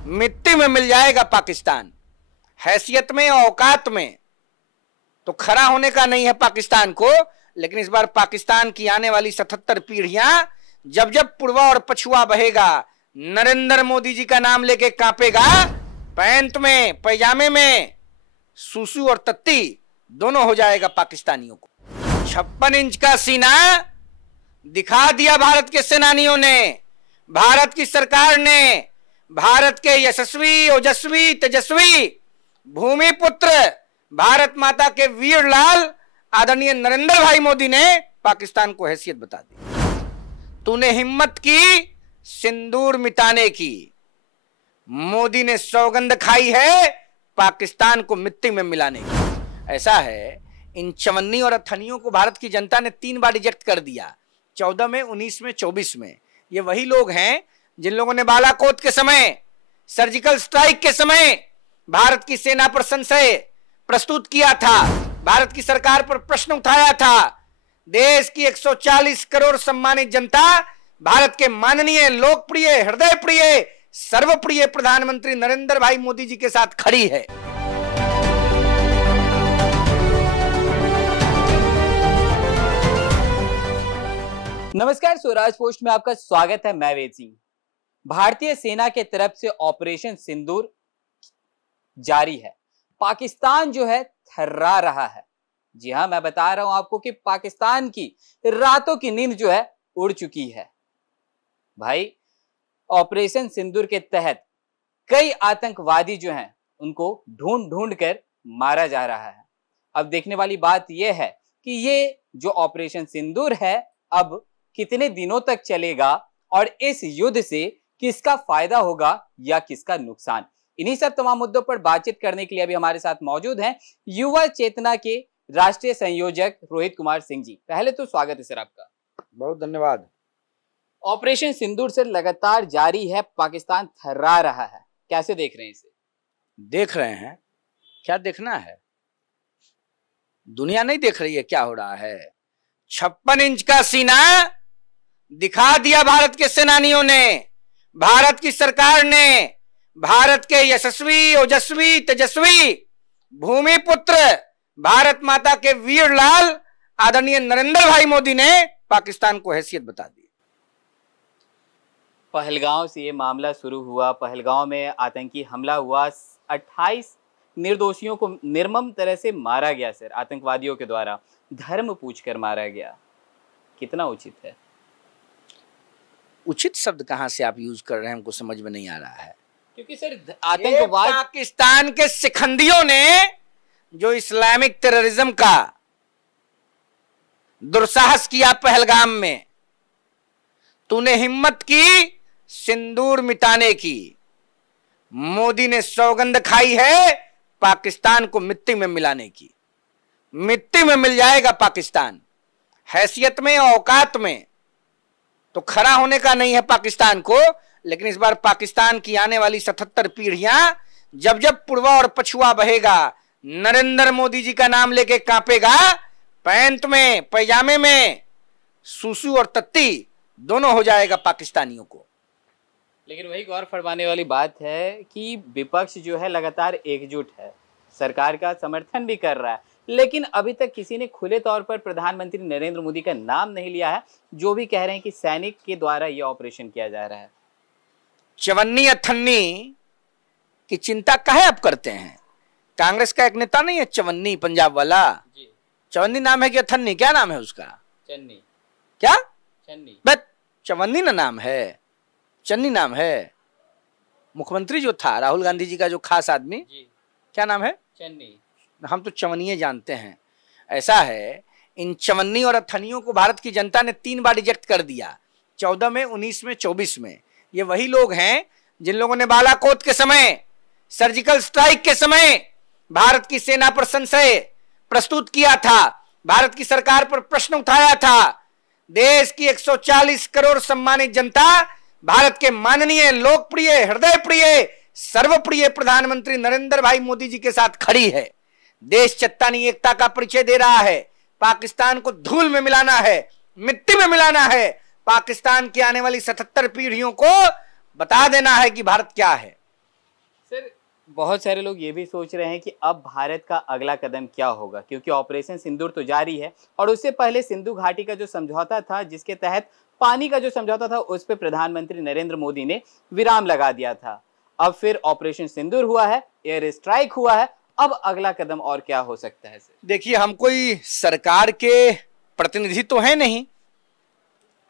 मिट्टी में मिल जाएगा पाकिस्तान। हैसियत में औकात में तो खड़ा होने का नहीं है पाकिस्तान को, लेकिन इस बार पाकिस्तान की आने वाली 77 पीढ़ियां जब जब पुरवा और पछुआ बहेगा, नरेंद्र मोदी जी का नाम लेके कांपेगा। पैंट में, पैजामे में सुसु और तत्ती दोनों हो जाएगा पाकिस्तानियों को। 56 इंच का सीना दिखा दिया भारत के सेनानियों ने, भारत की सरकार ने, भारत के यशस्वी, ओजस्वी, तेजस्वी भूमि पुत्र, भारत माता के वीर लाल आदरणीय नरेंद्र भाई मोदी ने पाकिस्तान को हैसियत बता दी। तूने हिम्मत की सिंदूर मिटाने की, मोदी ने सौगंध खाई है पाकिस्तान को मिट्टी में मिलाने की। ऐसा है, इन चवन्नी और अथनियों को भारत की जनता ने 3 बार रिजेक्ट कर दिया, 14 में, 19 में, 24 में। ये वही लोग हैं जिन लोगों ने बालाकोट के समय, सर्जिकल स्ट्राइक के समय भारत की सेना पर संशय प्रस्तुत किया था, भारत की सरकार पर प्रश्न उठाया था। देश की 140 करोड़ सम्मानित जनता भारत के माननीय, लोकप्रिय, हृदय प्रिय, सर्वप्रिय प्रधानमंत्री नरेंद्र भाई मोदी जी के साथ खड़ी है। नमस्कार, स्वराज पोस्ट में आपका स्वागत है। मैं वेद सिंह। भारतीय सेना के तरफ से ऑपरेशन सिंदूर जारी है। पाकिस्तान जो है थर्रा रहा है। जी हां, मैं बता रहा हूं आपको कि पाकिस्तान की रातों की नींद जो है उड़ चुकी है। भाई, ऑपरेशन सिंदूर के तहत कई आतंकवादी जो हैं उनको ढूंढ ढूंढ कर मारा जा रहा है। अब देखने वाली बात यह है कि ये जो ऑपरेशन सिंदूर है अब कितने दिनों तक चलेगा और इस युद्ध से किसका फायदा होगा या किसका नुकसान। इन्हीं सब तमाम मुद्दों पर बातचीत करने के लिए अभी हमारे साथ मौजूद हैं युवा चेतना के राष्ट्रीय संयोजक रोहित कुमार सिंह जी। पहले तो स्वागत है सर आपका। बहुत धन्यवाद। ऑपरेशन सिंदूर से लगातार जारी है, पाकिस्तान थर्रा रहा है, कैसे देख रहे हैं इसे? देख रहे हैं, क्या देखना है, दुनिया नहीं देख रही है क्या हो रहा है। 56 इंच का सीना दिखा दिया भारत के सेनानियों ने, भारत की सरकार ने, भारत के यशस्वी, ओजस्वी, तेजस्वी भूमि पुत्र, भारत माता के वीर लाल आदरणीय नरेंद्र भाई मोदी ने पाकिस्तान को हैसियत बता दी। पहलगांव से ये मामला शुरू हुआ। पहलगांव में आतंकी हमला हुआ, 28 निर्दोषियों को निर्मम तरह से मारा गया सर, आतंकवादियों के द्वारा धर्म पूछकर मारा गया। कितना उचित है? उचित शब्द कहां से आप यूज कर रहे हैं, हमको समझ में नहीं आ रहा है। क्योंकि सर आतंकवाद, पाकिस्तान के शिखंडियों ने जो इस्लामिक टेररिज्म का दुस्साहस किया पहलगाम में, तूने हिम्मत की सिंदूर मिटाने की, मोदी ने सौगंध खाई है पाकिस्तान को मिट्टी में मिलाने की। मिट्टी में मिल जाएगा पाकिस्तान। हैसियत में, औकात में तो खड़ा होने का नहीं है पाकिस्तान को, लेकिन इस बार पाकिस्तान की आने वाली 77 पीढ़ियां जब जब पुरवा और पछुआ बहेगा, नरेंद्र मोदी जी का नाम लेके कांपेगा। पैंट में, पैजामे में सुसु और तत्ती दोनों हो जाएगा पाकिस्तानियों को। लेकिन वही गौर फरमाने वाली बात है कि विपक्ष जो है लगातार एकजुट है, सरकार का समर्थन भी कर रहा है, लेकिन अभी तक किसी ने खुले तौर पर प्रधानमंत्री नरेंद्र मोदी का नाम नहीं लिया है, जो भी कह रहे हैं कि सैनिक के द्वारा यह ऑपरेशन किया जा रहा है। चवन्नी अथन्नी की चिंता काहे आप करते हैं? कांग्रेस का एक नेता नहीं है चवन्नी, पंजाब वाला जी। चवन्नी नाम है कि अथन्नी? क्या नाम है उसका? चन्नी। क्या? चन्नी। बस चवन्नी ना नाम है, चन्नी नाम है। मुख्यमंत्री जो था राहुल गांधी जी का जो खास आदमी, क्या नाम है? चन्नी। हम तो चवन्नी जानते हैं। ऐसा है, इन चवन्नी और अथनियों को भारत की जनता ने 3 बार रिजेक्ट कर दिया, 14 में, 19 में, 24 में। ये वही लोग हैं जिन लोगों ने बालाकोट के समय, सर्जिकल स्ट्राइक के समय भारत की सेना पर संशय प्रस्तुत किया था, भारत की सरकार पर प्रश्न उठाया था। देश की 140 करोड़ सम्मानित जनता भारत के माननीय, लोकप्रिय, हृदय प्रिय, सर्वप्रिय प्रधानमंत्री नरेंद्र भाई मोदी जी के साथ खड़ी है। देश चट्टानी एकता का परिचय दे रहा है। पाकिस्तान को धूल में मिलाना है, मिट्टी में मिलाना है। पाकिस्तान की आने वाली 77 पीढ़ियों को बता देना है कि भारत क्या है। बहुत सारे लोग ये भी सोच रहे हैं कि अब भारत का अगला कदम क्या होगा, क्योंकि ऑपरेशन सिंदूर तो जारी है और उससे पहले सिंधु घाटी का जो समझौता था, जिसके तहत पानी का जो समझौता था, उस पर प्रधानमंत्री नरेंद्र मोदी ने विराम लगा दिया था। अब फिर ऑपरेशन सिंदूर हुआ है, एयर स्ट्राइक हुआ है, अब अगला कदम और क्या हो सकता है सर? देखिए, हम कोई सरकार के प्रतिनिधि तो है नहीं।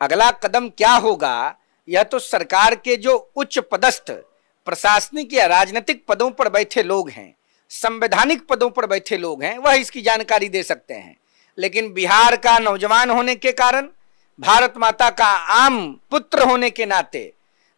अगला कदम क्या होगा यह तो सरकार के जो उच्च पदस्थ प्रशासनिक या राजनीतिक पदों पर बैठे लोग हैं, संवैधानिक पदों पर बैठे लोग हैं, वह इसकी जानकारी दे सकते हैं। लेकिन बिहार का नौजवान होने के कारण, भारत माता का आम पुत्र होने के नाते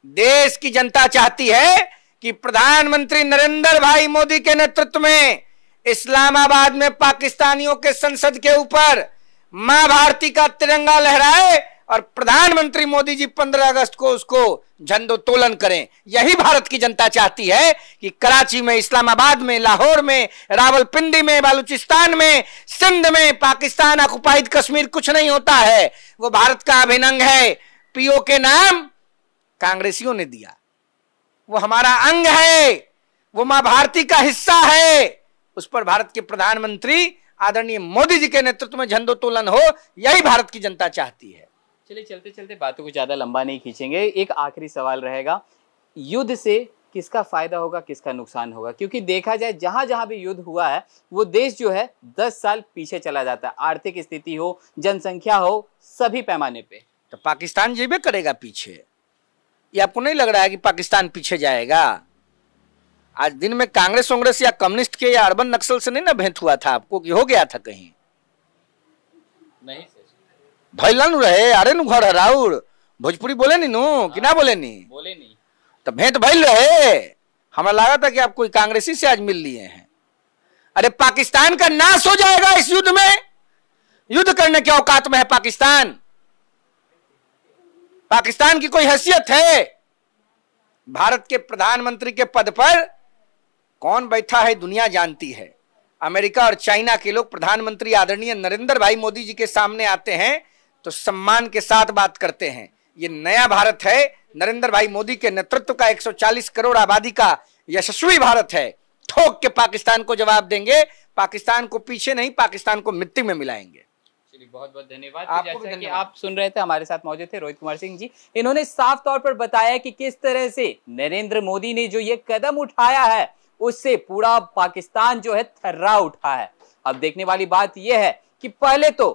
देश की जनता चाहती है कि प्रधानमंत्री नरेंद्र भाई मोदी के नेतृत्व में इस्लामाबाद में पाकिस्तानियों के संसद के ऊपर मां भारती का तिरंगा लहराए और प्रधानमंत्री मोदी जी 15 अगस्त को उसको झंडोत्तोलन करें। यही भारत की जनता चाहती है कि कराची में, इस्लामाबाद में, लाहौर में, रावलपिंडी में, बलूचिस्तान में, सिंध में पाकिस्तान ऑक्युपाइड कश्मीर कुछ नहीं होता है, वो भारत का अभिन्न अंग है। पीओ के नाम कांग्रेसियों ने दिया, वो हमारा अंग है, वो मां भारती का हिस्सा है। उस पर भारत के प्रधानमंत्री आदरणीय मोदी जी के नेतृत्व में झंडोत्तोलन हो, यही भारत की जनता चाहती है। चलिए, चलते चलते बातों को ज्यादा लंबा नहीं खींचेंगे। एक आखिरी सवाल रहेगा, युद्ध से किसका फायदा होगा, किसका नुकसान होगा? क्योंकि देखा जाए जहां जहां भी युद्ध हुआ है, वो देश जो है 10 साल पीछे चला जाता है, आर्थिक स्थिति हो, जनसंख्या हो, सभी पैमाने पे। तो पाकिस्तान जेबे करेगा पीछे? ये आपको नहीं लग रहा है कि पाकिस्तान पीछे जाएगा? आज दिन में कांग्रेस कांग्रेस या कम्युनिस्ट के या अर्बन नक्सल से नहीं ना भेंट हुआ था आपको कि हो गया था कहीं? नहीं भैलन रहे, अरे नु घर हराउर भोजपुरी बोले नी नु कि ना बोले नी? बोले नहीं तो भेंट भैल रहे। हमें लगा था कि आप कोई कांग्रेसी से आज मिल लिए हैं। अरे पाकिस्तान का नाश हो जाएगा इस युद्ध में। युद्ध करने के औकात में है पाकिस्तान? पाकिस्तान की कोई हैसियत है? भारत के प्रधानमंत्री के पद पर कौन बैठा है दुनिया जानती है। अमेरिका और चाइना के लोग प्रधानमंत्री आदरणीय नरेंद्र भाई मोदी जी के सामने आते हैं तो सम्मान के साथ बात करते हैं। ये नया भारत है, नरेंद्र भाई मोदी के नेतृत्व का 140 करोड़ आबादी का यशस्वी भारत है। ठोक के पाकिस्तान को जवाब देंगे, पाकिस्तान को पीछे नहीं, पाकिस्तान को मिट्टी में मिलाएंगे। बहुत बहुत धन्यवाद। तो जैसा कि आप सुन रहे थे, हमारे साथ मौजूद थे रोहित कुमार सिंह जी। इन्होंने साफ तौर पर बताया कि किस तरह से नरेंद्र मोदी ने जो ये कदम उठाया है, उससे पूरा पाकिस्तान जो है थर्रा उठा है। अब देखने वाली बात यह है कि पहले तो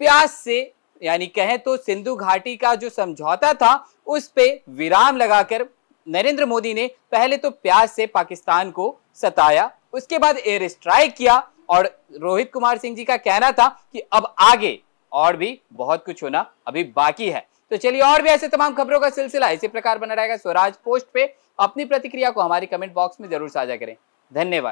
प्यास से, यानी कहें तो सिंधु घाटी का जो समझौता था, उस पे विराम लगाकर नरेंद्र मोदी ने पहले तो प्यास से पाकिस्तान को सताया, उसके बाद एयर स्ट्राइक किया और रोहित कुमार सिंह जी का कहना था कि अब आगे और भी बहुत कुछ होना अभी बाकी है। तो चलिए, और भी ऐसे तमाम खबरों का सिलसिला इसी प्रकार बना रहेगा। स्वराज पोस्ट पे अपनी प्रतिक्रिया को हमारी कमेंट बॉक्स में जरूर साझा करें। धन्यवाद।